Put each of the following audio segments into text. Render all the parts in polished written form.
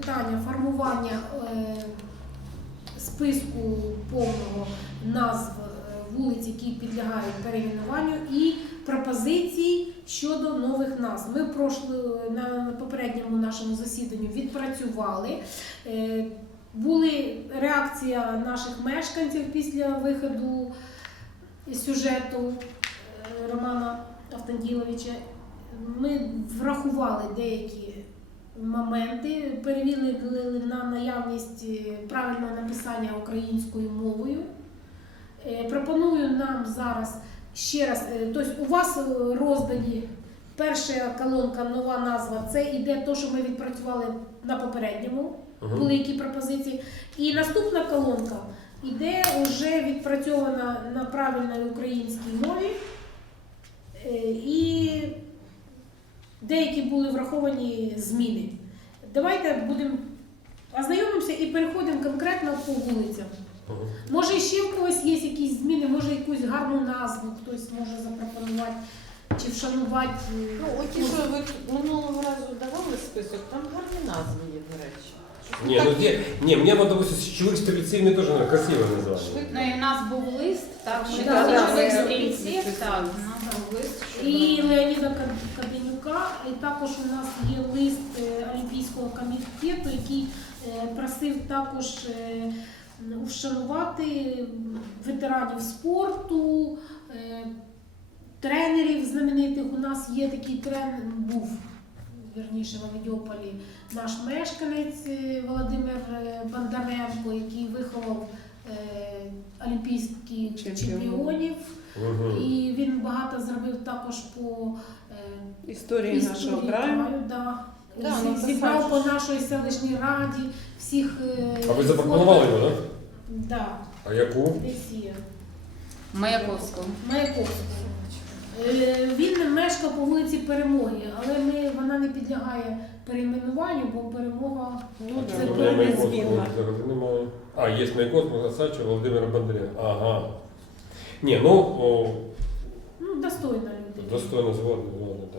питання формування списку повного назв вулиць, які підлягають перейменуванню, і пропозицій щодо нових назв. Ми на попередньому нашому засіданні відпрацювали. Були реакція наших мешканців після виходу сюжету Романа Автанділовича. Ми врахували деякі моменти, перевірили на наявність правильного написання українською мовою. Пропоную нам зараз ще раз, тобто у вас роздані перша колонка, нова назва, це іде те, що ми відпрацювали на попередньому, були які пропозиції. І наступна колонка іде вже відпрацьована на правильній українській мові. І деякі були враховані зміни. Давайте ознайомимося і переходимо конкретно по вулицям. Може ще в когось є якісь зміни, може якусь гарну назву хтось може запропонувати чи вшанувати. Ну, оті, що ви минулого разу давали список, там гарні назви є, до речі. Мне вот, допустим, «Січових стрільців» мне тоже красивое название. Ну, і у нас був лист, так, що Да, «Січових да, стрільців», так, у нас був лист. І Леоніда Каденюка, і також у нас є лист Олімпійського комітету, який просив також вшанувати ветеранів спорту, тренерів знаменитих. У нас є такий тренер, був, вірніше, в Авідіополі, наш мешканець Володимир Бондаренко, який виховав олімпійських чемпіонів. І він багато зробив також по Історії нашого краю. Да. Да, Зібрав по нашій селищній раді всіх. А ви запропонували його, так? Да? А яку? Десь є. Маяковського. Маяковського. Він мешкав по вулиці Перемоги, але вона не підлягає перейменуванню, бо Перемога це незмінна. А, є Маяковського, Сача, Володимира Бондаря. Ага. Ні, достойна людина. достойно згодно, так.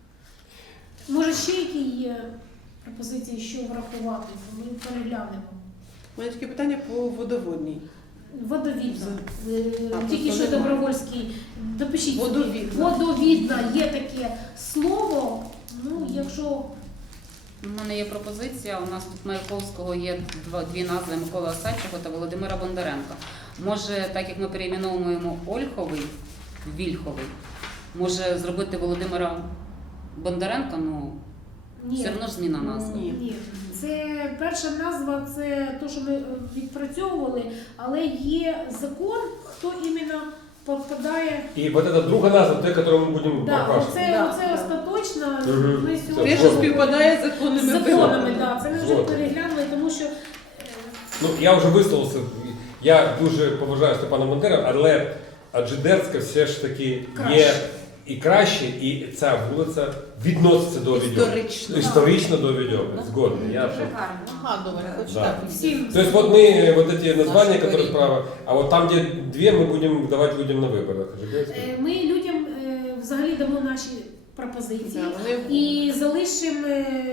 Може ще які є пропозиції, що врахувати, ми переглянемо. У мене таке питання по водоводній. Водовідна. А, Тільки що немає. Добровольський. Допишіть. Водовідна. Водовідна є таке слово. Ну, якщо У мене є пропозиція, у нас тут Маяковського є дві назви – Миколи Осадчого та Володимира Бондаренка. Може, так як ми перейменовуємо Ольховий, Вільховий, може зробити Володимира Бондаренка, ну, ні. все одно ж зміна назви. Ні. Це перша назва, це те, що ми відпрацьовували, але є закон, хто іменно попадає. І вот эта друга назва, те, яку ми будемо Оце остаточно. Ми сьогодні Те, що співпадає з законними законами, так. Це ми вже переглянули, тому що Ну, я вже висловився. Я дуже поважаю Степана Бандеру, але Аджидерська все ж таки є і краще, і ця вулиця відноситься до Авідіополя. Історично до Авідіополя. Згоден. Я Нагадування, хоч Да. так. всім. То есть вот мы вот эти названия, которые справа, а вот там, где две, мы будем давать людям на выборах. Ми людям взагалі дамо наші пропозиції Да, і залишимо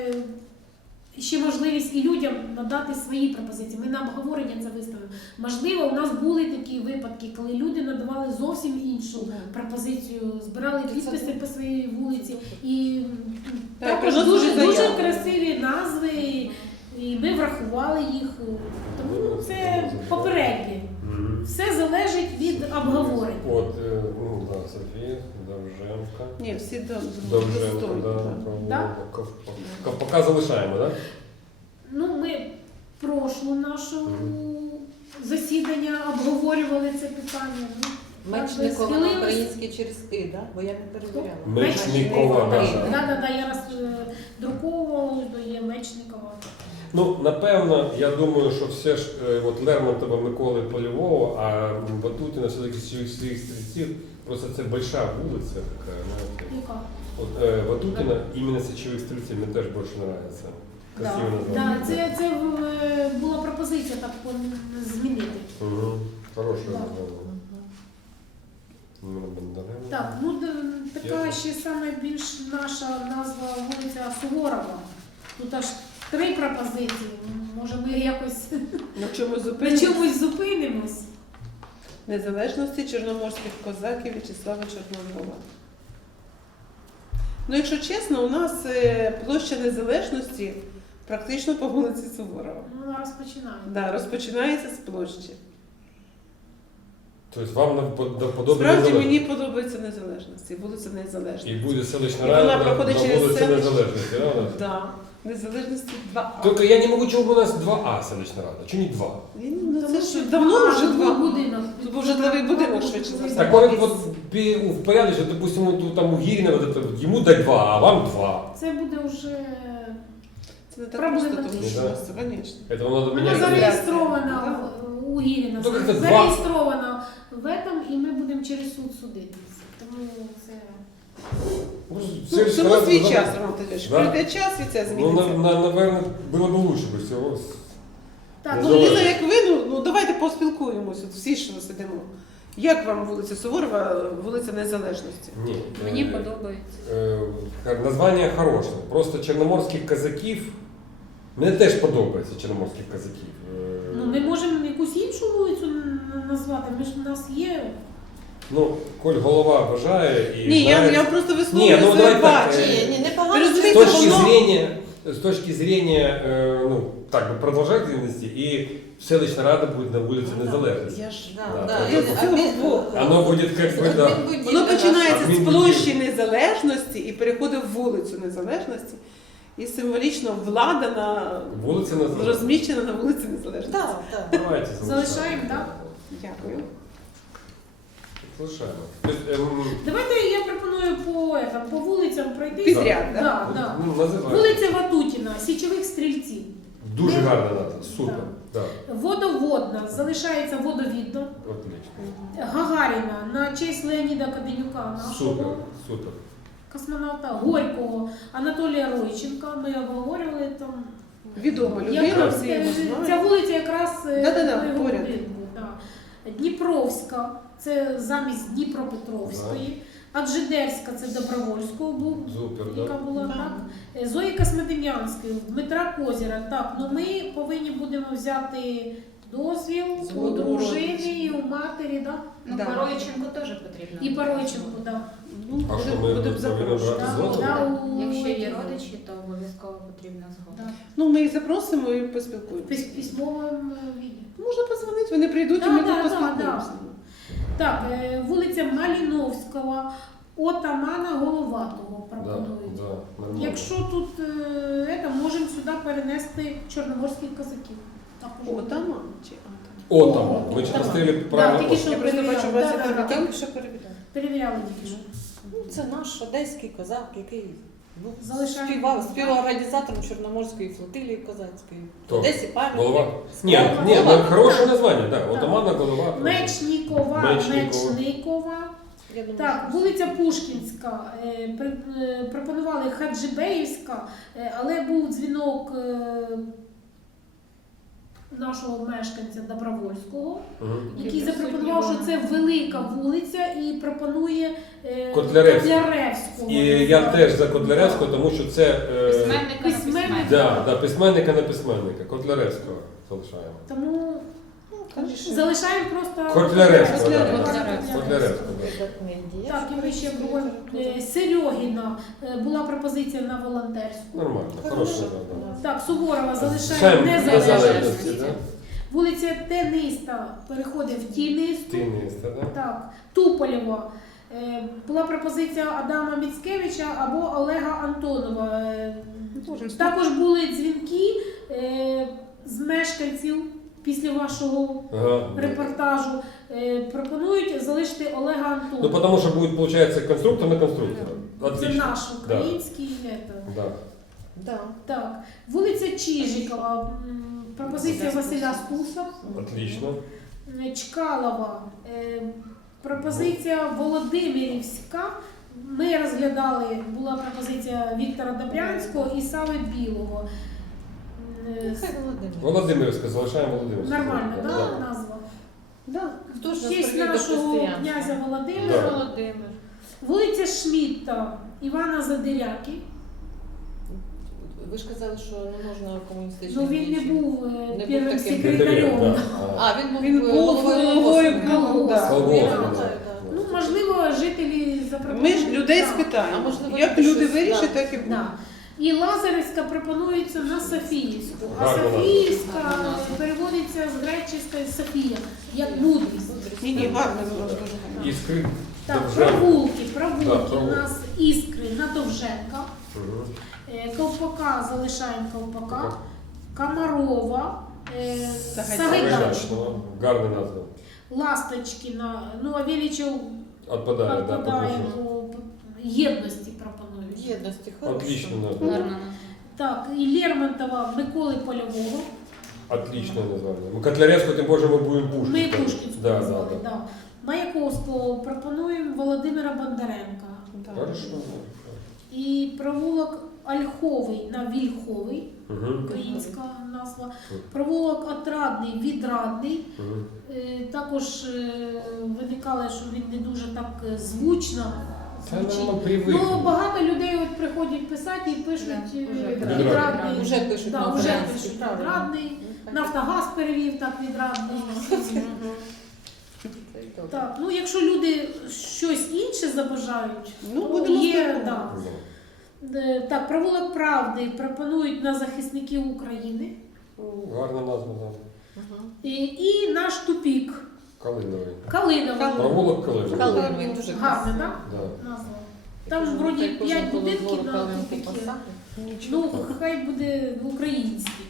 ще можливість і людям надати свої пропозиції. Ми на обговорення це виставимо. Можливо, у нас були такі випадки, коли люди надавали зовсім іншу пропозицію, збирали підписи по своїй вулиці. І також дуже красиві назви, і ми врахували їх. Тому це попереднє. Все залежить від обговорень. Вот, ну да, София, Довженко. Ні, всі Довженко, достойні. да. Пока залишаємо, да? Ну, ми прошлу нашу засідання обговорювали це питання. Мечникова на український через «и», да? Бо я не перевіряла. Мечникова, Да, я роздруковувала, то є Мечникова. Ну, напевно, я думаю, що все ж от Лермонтова, Миколи Польового, а Ватутіна все-таки своїх стрільців, просто це большая вулиця така, знаєте. Яка? От Ватутіна, іменно Січових стрільців, мені теж більше подобається. Красиво названня. Да, це була пропозиція так змінити. Хороше Да. названня. Так, ну така ще саме більш наша назва вулиця Суворова. Тут аж 3 пропозиції. Може ми якось На чому на зупинитися? чомусь зупинимось. Незалежності чорноморських козаків В'ячеслава Чорновола. Ну, якщо чесно, у нас площа Незалежності практично по вулиці Суворова. Ну, розпочинаємо. Да, розпочинається з площі. Тобто вам подобається Справді незалежність. мені подобається Незалежності, вулиця Незалежності. І буде селищна І вона рада на проходить через вулиці селище. Незалежності, да, у нас? Да. Незалежності 2А. Только я не могу, чому у нас 2А селищна рада. Чому не 2? Ну, Тому це що ж давно вже житловий 2. будинок. Це був житловий будинок, швидше за все. Так вот в порядке, что, допустим, вот там у Гирина, вот это, ему дать 2, а вам 2. Це буде вже... Це не так Проблема просто, тому що Да. у нас це, звісно. Это надо Вона менять. зареєстрована у Гіріна. Ну, як це два? Зареєстрована в этом, і ми будемо через суд судитися. Тому це... Ну, всьому свій час, Роман Тадеович. Да. Прийде час і це Ну, зміниться. наверное, было бы лучше бы всего. Так, Ну, Незалежно. Ліза, як ви, ну давайте поспілкуємося, от всі, що сидимо. Як вам вулиця Суворова, вулиця Незалежності? Ні. Мені подобається. Названня хороше. Просто чорноморських козаків. Мені теж подобається чорноморських козаків. ну ми можемо якусь іншу вулицю назвати, ми ж у нас є... Ну, коль голова бажає і Ні, знає- я просто Ні, висловлюю ну, своє давай так, бачення. Ні, непогано. Ви С розумієте, точки воно- зрения, ну, так бы продолжительности, и селищна рада будет на улице Незалежности. Я ж... Да, Да, да. я з цього боку. Оно будет как бы, да. Воно починається з Адмінбудівля. площі Незалежності і переходить в вулицю Незалежності. І символічно влада Вулиця Незалежності. розміщена на вулиці Незалежності. Так, так. Давайте Залишаємо, так? Дякую. Залишаємо. Тобто, Давайте я пропоную по вулицям пройти. Підряд, да? Да, да. ну, називаємо. Вулиця Ватутіна, Січових стрільців. Дуже гарна назва, супер. Да. Водоводна, залишається водовідно. Отлично. Гагаріна на честь Леоніда Каденюка, Супер, нашого супер. космонавта Горького, Анатолія Ройченка. Ми обговорювали там. Відома людина, Якраз, всі його ця знають. вулиця якраз Да-да-да, на його поряд. будинку. Да. Дніпровська, це замість Дніпропетровської. Аджидерська, це Добровольського був. Супер, Яка да. була Да. так. Зої Космодем'янської, Дмитра Козіра. Так, ну ми повинні будемо взяти дозвіл у Згоду дружини родичів. і у матері, да? Ну, Да. Паройченко теж потрібно. І Паройченку, да. Ну, А що, ми будемо повинні запрошувати. брати Да, згоду? да, у- Якщо є родичі, то обов'язково потрібна згода. Да. Ну, ми їх запросимо і поспілкуємося. Письмовим віді. Можна позвонити, вони прийдуть, Да, і ми да, тут да, поспілкуємося. Так, вулиця Маліновського, отамана Головатого Да, пропонують. да, нормально. Якщо тут можемо сюди перенести чорноморських козаків. Також. О, там чи Отаман. Ми чи Отаман. постріли Да, правильно? тільки що Я просто перевіряли. бачу, у вас Да, є да, да. там. Що перевіряти? Перевіряли тільки що. Ну, це наш одеський козак, який був Залишаємо. співорганізатором Чорноморської флотилії козацької. В Хто? Одесі пам'ятник. Голова? Ні, ні, Голова. ну, хороше названня, да. Отамана, голова. Мечнікова, Мечнікова. Мечникова. Я думаю, Так, що- вулиця Пушкінська. Пропонували Хаджибеївська, але був дзвінок нашого мешканця Добровольського, Мгм. який запропонував, що це велика вулиця і пропонує Котляревську. І я теж за Котляревського, тому що це Письменника на Письменник. письменника. да, письменника на письменника. Котляревського залишаємо. Тому Конечно. залишаємо просто Котляревського. да. Котляревського. Котляревського, да. Видатний діяч. Так, і ми ще говоримо. Серьогіна була пропозиція на волонтерську. Нормально, хороше. Да. Так, Суворова залишаємо Ще незалежності. незалежності, да? Вулиця Тениста переходить в Тінисту. Тінисте, да? Так, Туполєва. Була пропозиція Адама Міцкевича або Олега Антонова. Також були дзвінки з мешканців після вашого Ага. репортажу. Пропонують залишити Олега Ну, Антонова. потому что будет, получается, конструктор на конструктора. Це Отлично. наш український. Да. Да. Так, вулиця Чижикова. Пропозиція Василя Стуса. Отлично. Чкалова. Пропозиція Володимирівська. Ми розглядали, була пропозиція Віктора Добрянського і Сави Білого. Нехай Володимир. Володимирська, залишаємо Володимирська. Нормально, Да. так, назва? Да. Хто ж В нас честь привів до нашого християнства? князя Володимира. Да. Володимир. Вулиця Шмітта, Івана Задиряки. ви ж казали, що не можна комуністичний Ну він не діячі. був Не первим був таким секретарем. Да. А, він був Він був головою колгоспу. да. Колгоспу, Я да. пам'ятаю, да. Ну, можливо, жителі Ми запропонують. ж людей Так. А спитаємо. можливо, Як щось, люди да. вирішать, так і буде. Да. І Лазаревська пропонується на Софіївську, а Гарна назва. Софіївська Гарна назва. переводиться з греческої Софія, як мудрість. Ні, гарно було дуже гарно. Іскри. Так, Довженко. провулки Да, у провулки. нас Іскри на Довженка, Мгм. Ковпака залишаємо Ковпака, Комарова, Сагайдачного. Сагайдачного, Гарна назва. Ласточкіна, ну а Величев Отпадає, да, відпадає, по-друге. бо єдності пропонують. Єдності, хорошо. Отлично назва. Гарна назва. Так, і Лермонтова Миколи Польового. Отличное название. Мы Котляревскую, тем больше мы будем Пушкин. Ми Пушкінську Да, назвали, да, да. да. Маяковського пропонуємо Володимира Бондаренка. Да. Хорошо. І провулок Ольховий на Вільховий, Угу. українська назва. Провулок Отрадний, Відрадний. Угу. Також виникало, що він не дуже так звучно Це звучить. нам привик. Ну, багато людей от приходять писати і пишуть Да, уже відрадний. відрадний. Вже пишуть Да, на вже українській, пишуть правильно. відрадний. Нафтогаз перевів так відрадний. Так, ну якщо люди щось інше забажають, Ну, то будемо є, спробувати. да. Так, провулок правди пропонують на захисників України. Гарна назва, да. І наш тупік Калиновий. Калиновий. Провулок Калиновий. Калиновий, дуже Гарно, красиво. так? Да. Назва. Там вроді 5 будинків на калинки тупіки. посадять. Ну, хай буде український.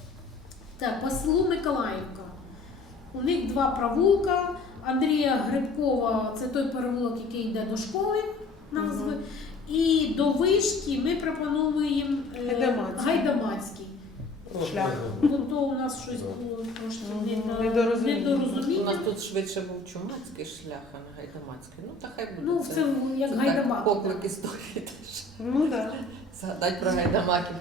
Так, по селу Миколаївка. У них 2 провулка. Андрія Грибкова, це той переулок, який йде до школи, назви. І до вишки ми пропонуємо Гайдамацький. Гайдамацький. Шлях. Ну, то у нас щось було трошки Недорозуміння. У нас недорозуміння. тут швидше був чумацький шлях, а не гайдамацький. Ну, та хай буде. Ну, це як так, гайдамак. поклик історії теж. Ну так. Згадать про гайдамаків.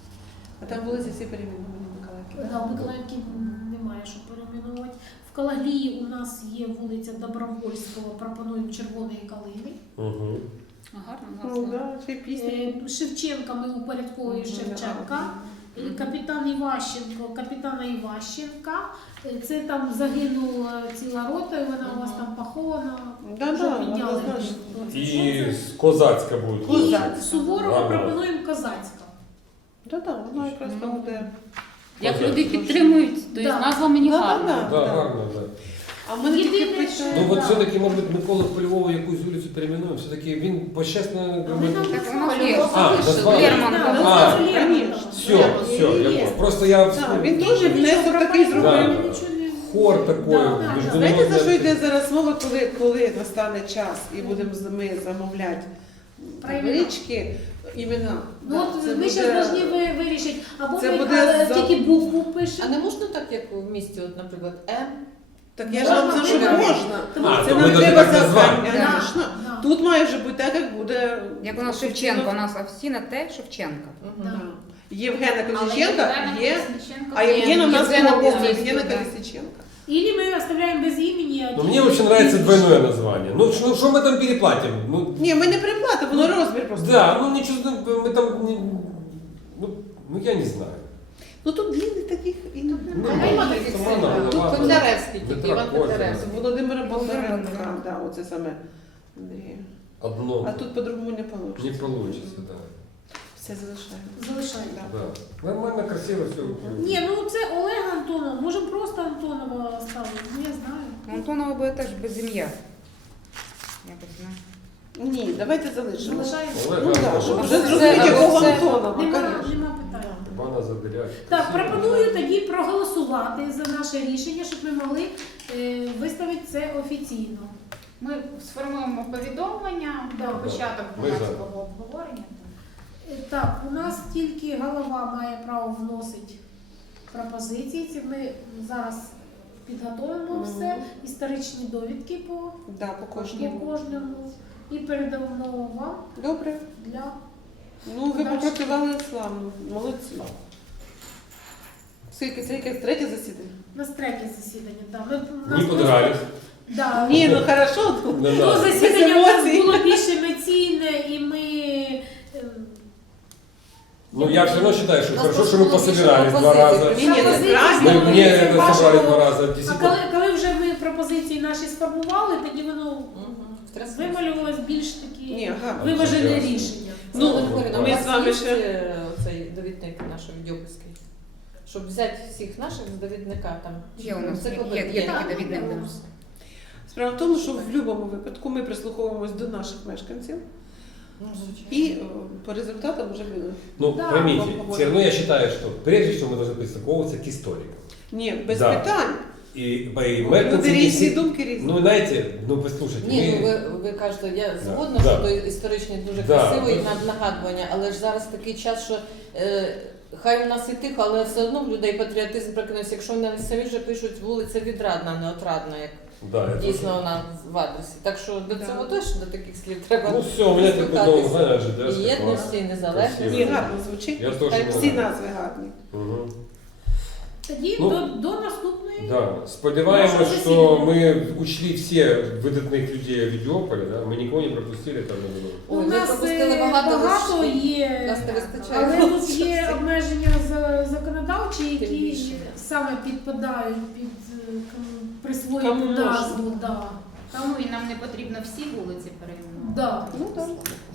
А там вулиці всі перейменовані Миколаївки. Да, в Миколаївці немає що перейменувати. В Калаглії у нас є вулиця Добровольського, пропонуємо червоної калини. Угу. Гарна Ну назва. так, ще й пісня. Шевченка ми упорядковуємо Шевченка. Капітан Іващенко, капітана Іващенка. Це там загинула ціла рота, і вона у вас там похована. Да, Вже да, підняли. однозначно. І Козацька буде. І Козацька. Суворова Гарно. пропонуємо Козацька. Так, так, вона якраз там буде. Як Козацька. люди підтримують, то і Да. назва мені Да, гарна. Да, да. гарно, да. А в мене тільки Єдине, питання. що- Ну вот Да. все-таки, может быть, Микола Польового якусь вулицю перейменуємо. Все-таки він почесно... А ми нам Так воно є. назвали. Лермонтов. А, Лермонтов. Все, я Є. понял. Просто я Так, він Дуже теж внесок такий зробив. Да. хор такой. Знаєте, за що йде зараз мова, коли настане час і будемо ми замовляти Про імена. таблички, імена? Ну, Да, от це ми буде- зараз повинні вирішити, або це ми буде за- тільки букву А пишемо. не можна так, як в місті, от, наприклад, М? Так я ж вам Можна, за що можна. можна. Тому А, Це то нам ми тоді треба так назвемо. завдання. Звісно. Да. Тут має вже бути так, як буде. Як у нас Шевченко, у нас Овсіна Т. Шевченка. Угу. Да. Євгена Колісніченка є, а є. Євгена у нас Євгена повністю, повністю, Євгена да. Колісніченка. Или мы оставляем без имени. а Ну, тільки мне очень нравится двойное название. Ну, что мы там переплатим? Ну, Ні, ми не приплатимо, воно розмір просто. да, ну ничего, мы там, ну я не знаю. Ну тут длинних таких і не Ну, Нема ну, таких сама сильних. Тут ладно. Котляревський Не тільки, так, Іван Коля. Котляревський. Володимира Бондаренка, Бондаренка. да, оце саме Андрія. Одно А тут по-другому не не вийде. получится, да. Все залишаємо. Залишаємо. Да. Да. Нормально, красиво все. Ні, ну це Олег Антонов. Можемо просто Антонова ставити. Ну, я знаю. Антонова буде теж без ім'я. Якось, не? Ні, давайте залишимо. Залишаємо. Олег Ну так, Антонов. щоб Ну, вже це- зрозуміти, це- якого це- Антонова, Нема звісно. питань. Ивана Забелять. Так, Красиво. пропоную тоді проголосувати за наше рішення, щоб ми могли виставити це офіційно. Ми сформуємо повідомлення Да. про початок Ми за. громадського обговорення. Так, у нас тільки голова має право вносити пропозиції. Це ми зараз підготовимо Мгм. все, історичні довідки по Да, по кожному. кожному і передамо вам Добре. для Ну, ви Дальше. попрацювали славно. Молодці. Скільки це якесь третє засідання? нас третє засідання. Да. Ми, у Не нас подрались. Да. Ні, ну хорошо. Не Ну, надо. засідання у нас емоцій. було більш емоційне, і ми Ну, я все равно считаю, что Нас хорошо, просто что мы было пособирались більше два раза. пропозицій. Ні, ні, Пропозиції правильно. Мы, зробили, мне це это бачимо. собрали два раза. А Действительно. коли вже ми пропозиції наші сформували, тоді воно вималювалось більш такі Ні, гарно. виважене Ясно. рішення. Ну, ми з вами ще- цей довідник наш відьопольський. Щоб взяти всіх наших з довідника там. Є у нас Енциклопедія. є такі довідники у нас. Справа в тому, що в будь-якому випадку ми прислуховуємось до наших мешканців Ну, звичайно. і по результатам вже Ну, Да, поймите, вам все равно я считаю, что прежде всего мы должны прислуховываться к историкам. ні, без Да. питань. И Люди мешканці не різні, всі- думки різні. Ну, знаете, ну, послушайте, Ні, ну мы... ви кажете, я згодна, Да. що той історичний дуже Да, красивий да. нагадування, але ж зараз такий час, що хай у нас і тихо, але все одно в людей патріотизм прокинувся. Якщо вони самі вже пишуть вулиця Відрадна, не Отрадна, як Да, это дійсно вона в адресі. Так що до Да. цього теж до таких слів треба. Ну все, у меня такой дом, знаешь, І да, єдності, і незалежності. Ні, гарно звучить. Я тоже Так, не Всі знаю. назви гарні. Мгм. Тоді Ну, до наступної. Да, сподіваємось, Нашого що засідання. ми учли всі видатних людей Авідіополя, да? Ми нікого не пропустили там не було. У Ой, ми нас пропустили багато багато, є, нас не вистачає. але тут є обмеження законодавчі, які більше. саме підпадають під присвоєну Кому можна. назву. Да. Тому і нам не потрібно всі вулиці перейменувати. Да. Ну так.